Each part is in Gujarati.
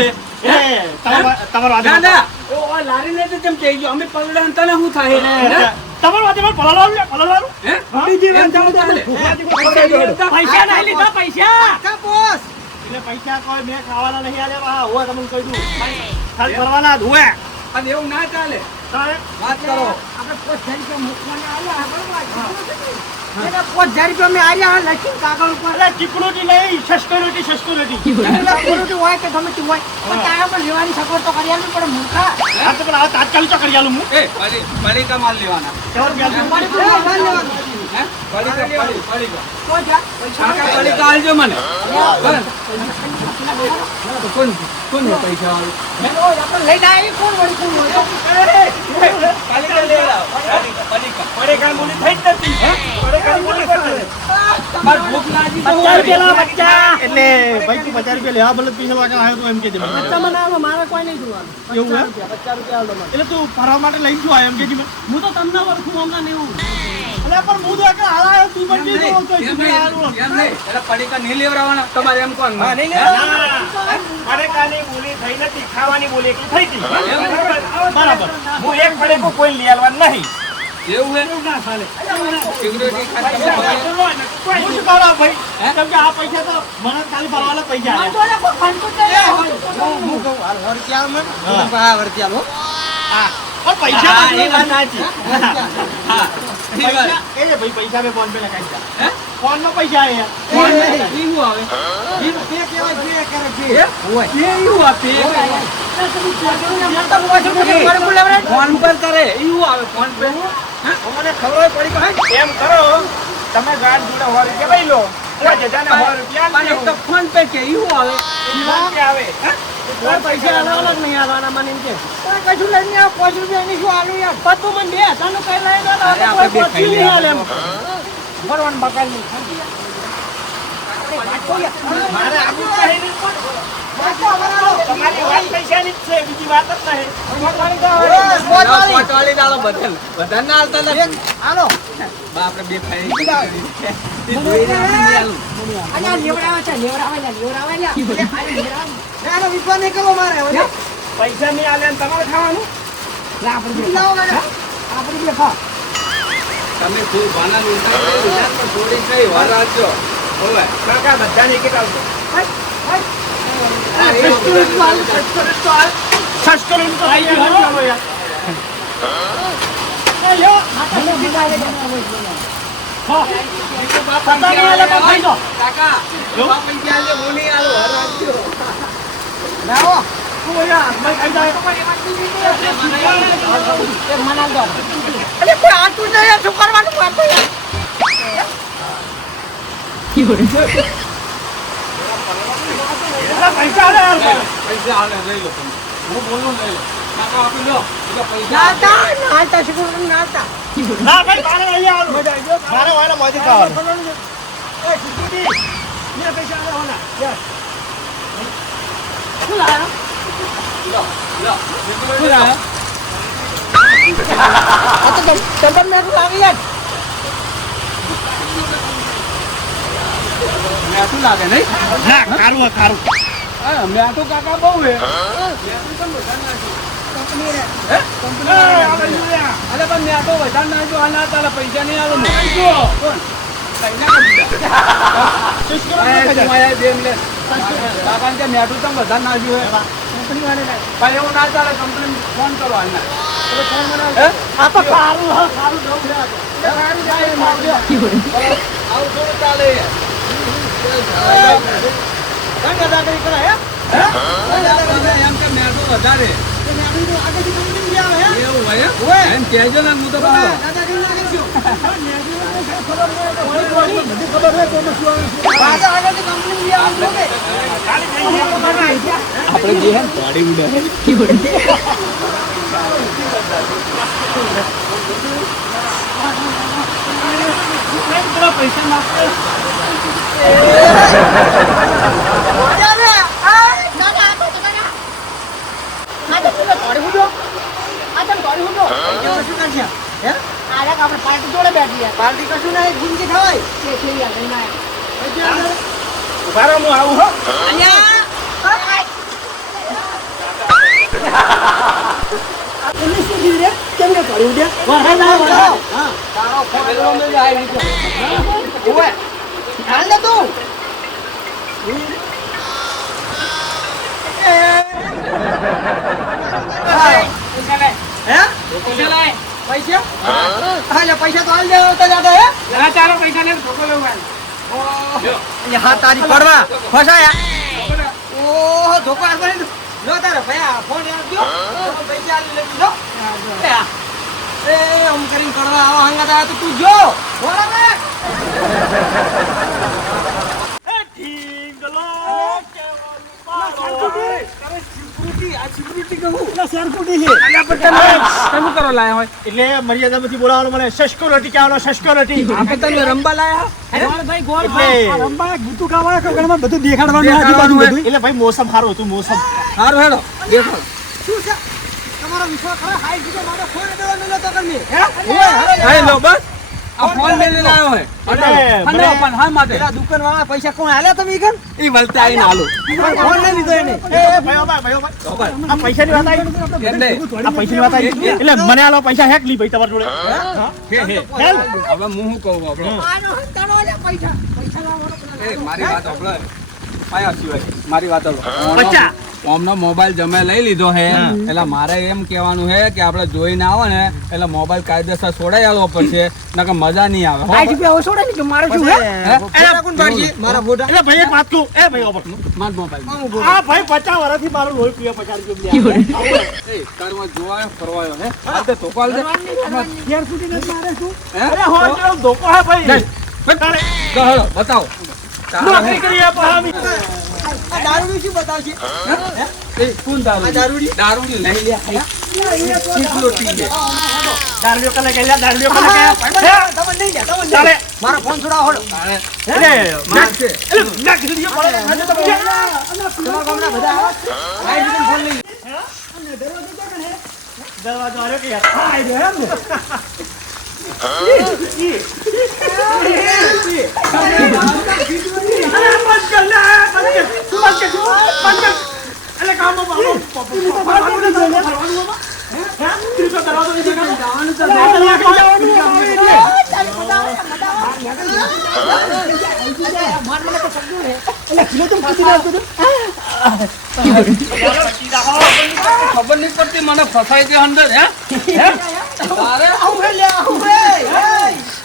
હે તમારો દાદા ઓ લારી લે તો કેમ કહી ગયો અમે પલડા તને શું થાય તમારો વાતે પર પલાળવાનું હે બીજી વાત જાણો પૈસા નહીં લીધા પૈસા પોસ એટલે પૈસા કોઈ મેં ખાવાના નહીં આલ્યા હોય તમને કહી દઉં ખાલી કરવાના જ હોય અને એવું ના ચાલે વાત કરો આપણે 5000 રૂપિયા મૂકવાને આલ્યા એના 5000 રૂપિયા મેં આલ્યા લખી કાગળ ઉપર એટલે ચીકણું નહીં સસ્તું નથી હોય કે ગમે તે હોય પણ તારામાં લેવાની સગવડ તો કરી આલવી પડે મૂર્ખા આ તો પેલા તાત્કાલિક તો કરી આલું હું એ પડીકા માલ લેવાના હે પડીકા પડીકા આલજો મને કોણ પૈસા આપણે લઈને આવી કોણ વળી કોણ હોય પડીકા લઈ આવો પડેકા બોલી થઈ જ નથી પડેકા બોલી બસ ભૂખ લાગી તો 50 રૂપિયા બચ્ચા એટલે ભાઈ તું 50 રૂપિયા લેવા બદલે 30 વાગે આવ્યો તો એમ કે દે તમને આવો મારે કોઈ નહીં જોવાનું એવું હે 50 રૂપિયા આલો મને એટલે તું ફરવા માટે લઈને જો આયો એમ કે જી હું તો તમને વરખું હમણાં નહીં એટલે પણ હું તો કે હાલા તું પણ જી તો એમ નહીં એટલે પડીકા નહીં લેવરાવાના તમારે એમ કોણ હા નહીં લેવા પડેકાની બોલી થઈ નથી ખાવાની બોલી એકલી થઈ હતી બરાબર હું એક પડેકો કોઈ લઈ આવવાનું નહીં એવું હે ના ચાલે સિક્યુરિટી ખાતે હું શું કરું ભાઈ કેમ કે આ પૈસા તો મને ખાલી ભરવાના પૈસા હા પણ પૈસા એ વાત સાચી હા પૈસા મેં ફોન પે લગાવી હે ફોન માં પૈસા આયા ફોન ઈ હું આવે ફોન પર કરે ઈ આવે ફોન પે મને ખબર પડી એમ કરો તમે ગાડ જોડે 100 રૂપિયા લઈ લો પણ એક તો ફોન પે કે ઈ આવે આવે પૈસા અલગ નહીં આવવાના મને એમ કે કશું લઈને આવો 5 રૂપિયા ની શું આલું યાર પતું મને બે તાનું કઈ લઈ દો આપણે બે ખાઈ લઈએ. ભરવાનું બકાલ નહીં મારે આબુ કહી નહીં તમારી વાત પૈસાની જ છે બીજી વાત જ નહીં પોચવાળી ડાળો બધા ના હાલતા નથી હાલો આપણે બે ખાઈ અલ્યા લેવડાવે વિશ્વાસ નહીં કરવો મારે હવે પૈસા નહીં આલે ને તમારે ખાવાનું આપણે બે ખા તમે ખૂબ ભાના લૂંટા પણ થોડી કઈ વાર રાખજો ઓવે કાકા બધાને એક એક આવજો સસ્તું તો થઈ ગયું યાર કાકા પૈસા આલે બોલી આલો વાર રાખજો પૈસા આલે લઈ લો તમે હું બોલું લઈ લો કાકા આપી લો પૈસા ના ભાઈ તારે અહીંયા આવવાનું મારે વાળા મોજી ખાવાનું પૈસા આલે હોના લો મેઠું લાગે નહીં ના ખારું ખારું મેઠું કાકા બહુ હે અરે પણ મેઠો વધારે નાખજો આ ના ચાલે પૈસા નહીં આવે કાકા કે મેઠું તમે વધારે નાખ્યું હે ભાઈ એવું ના ચાલે કંપની ફોન કરો આના આ તો ખારું આવું થોડું ચાલે એમ કે મેઠું વધારે એવું હોય એમ કહેજો ને હું તો આપણે જે હે ગાડી ઉડે પૈસા નાખે પાર્ટી જોડે બેઠી પાર્ટી કશું નહીં ગુંજી થવાય ઉભારો હું આવું હો તારો ફોન એવો મેં આવી ગયો. ઓવે. હાલ ને તું પૈસા હા પૈસા તો હાલ દે તો જાતે હે ચાલો પૈસા ને ઠોકો લેવું હા તારી પડવા ફસાયા ઓહો ધોકો આ કરી લો તારે ભયા ફોન આપજો પૈસા આલી લેજો જો એ આમ કરીને કરવા આવા હંગાત આયા તો તું જો બરાબર એટલે મર્યાદામાંથી બોલાવવાનો મને સસ્કોરટી કહેવાનો સસ્કોરટી આપણે તને રંબા લાયા ભાઈ ગોળ બધું દેખાડવાનું એટલે ભાઈ મોસમ સારું હતું મોસમ સારું હેડો દેખો. શું છે તમારો વિશ્વાસ ખરા હાઈ દીધો મારો ફોન દેવાનો નતો કરી હા લો બસ આ ફોન મેં લઈને આવ્યો હે. મને પણ હા માટે પેલા દુકાન વાળા પૈસા કોણ આલ્યા તમે ઈકન ઈ વલતે આવીને આલો. ફોન લઈ લીધો એને ભાઈ આ પૈસાની વાત આવી એટલે આ પૈસાની વાત આવી એટલે મને આલો પૈસા હેક લી ભાઈ તમારા જોડે હવે હું શું કહું આપણો આનો હંતાનો આલ્યા પૈસા પૈસા લાવવાનો એ મારી વાત સાંભળો. આયા સિવાય મારી વાત સાંભળો. પચ્ચા ઓમનો મોબાઈલ જમે લઈ લીધો હે એટલે મારે એમ કહેવાનું હે કે આપણે જોઈને આવો ને એટલે મોબાઈલ કાયદેસર છોડાઈ આલવો પડશે નકર મજા નહીં આવે હો. 60 રૂપિયા ઓછો ને મારે શું હે ફોટા કોણ પાડશે મારા ફોટા એટલે ભાઈ એક વાત કહું એ ભાઈ માર મોબાઈલ આ ભાઈ 50 વર્ષથી મારું લોહી પીએ 50 રૂપિયા એ તારમાં જોવાયો ફરવાયો હે હાલ તે ધોકાલ દે ઘેર સુધી નથી મારે શું હે અરે હો જો ધોકો હે ભાઈ તારે ગહળો બતાવો નોકરી કરી આ પામી આ દારૂડી શું બતાવશે એ કોણ દારૂ દારૂડી દારૂડી લઈ લે સિક્યુરિટી છે દારૂ કલે ગયા દારૂ કલે ગયા તમે નહીં જા તમે ચાલે મારા ફોન છોડાવો હોડો એટલે મારશે એટલે નાખી દીધો પડે તમારા ગામના બધા આવા છે આઈ ફોન લઈ દરવાજો આર્યો કે યાર આઈ રે એમ ખબર નહીં પડતી મને ફસાઈ ગયો અંદર હે તારે આવું લે આવું હે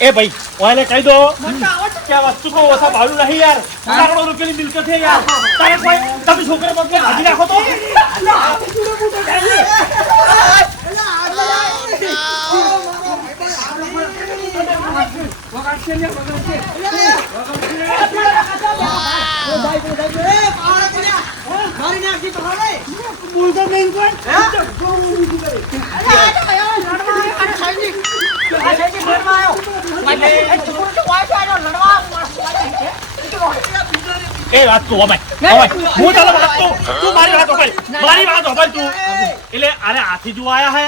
ए भाई वाले कह दो क्या वस्तु को वैसा भाड़ू नहीं यार करोड़ों रुपए की मिलकत है यार तारे कोई तभी छोकरे पग में भागी रखो तो મારી નાખી તો હવે बोलता नहीं कोई ए વાત તો ભાઈ હું ચાલો વાત તો તું મારી વાત ભાઈ તું એટલે અરે હાથી જો આયા હે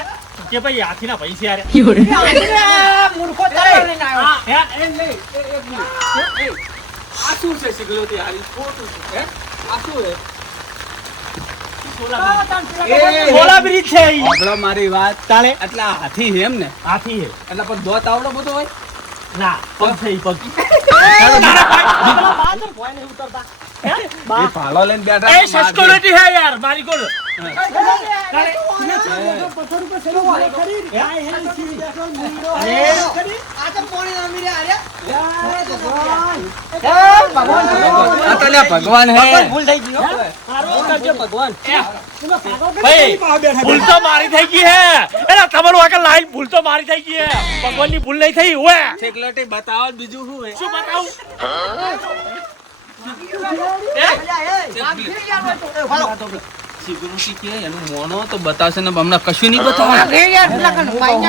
કે ભાઈ હાથી ના પૈસે યાર મૂર્ખો તારે લઈને આવ્યો હે એ નહીં આ શું છે સિગલોતી હારી ખોટું છે હે આ શું છે ઓલા બ્રિજ છે ઈ આપણો મારી વાત તાલે એટલે આ હાથી છે એમ ને હાથી હે એટલે પણ દોત આવડો બધો હોય ના પગ છે ઈ પગ એ ભાલો લઈને બેઠા એ સિક્યોરિટી હે યાર મારી કોલ આ તો લ્યા ભગવાન હે ભૂલ થઈ ગઈ હો કરજો ભગવાન ભાઈ ભૂલ તો મારી થઈ ગઈ હે એલા તમારું આગળ લાઈન ભૂલ તો મારી થઈ ગઈ હે ભગવાનની ભૂલ નહીં થઈ ઓએ સિગલોટી બતાવો બીજું શું હે શું બતાવું સિગલોટી કે એનું મોનો તો બતાવશે ને હમણાં કશું નહીં બતાવવાનું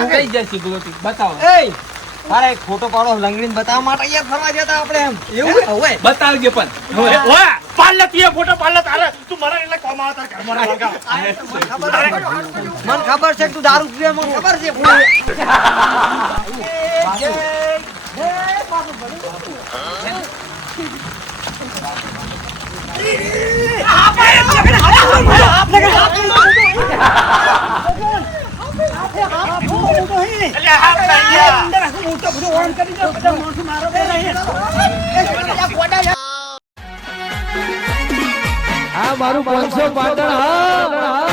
કઈ જાય સિગલોટી બતાવો અરે ખોટો પાડો લંગડીને બતાવવા માટે અહીંયા ફરવા જતા આપણે એમ એવું હવે બતાવજે પણ ઓએ પાલ્લે તીએ ફોટો પાલ્લે તારે તું મારા એટલે કોમા તાર ઘરમાં ના લગાવ મને ખબર છે કે તું દારૂ પીવે મને ખબર છે એટલે હાથ આ મારું 500 પાટણ હા